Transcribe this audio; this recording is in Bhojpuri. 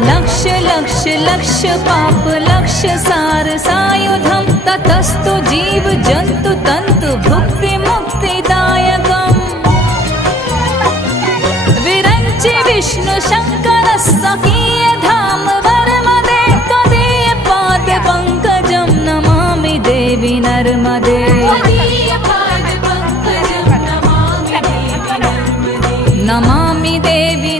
लक्ष लक्ष लक्ष पाप लक्ष सार सायुधम ततस्तु जीव जंतु तंतु भुक्ति मुक्तिदायकम् विरंचि विष्णु शंकर सखीय धाम वर्मदे त्वदीय पाद पंकजं नमामि देवी नर्मदे नमामि देवी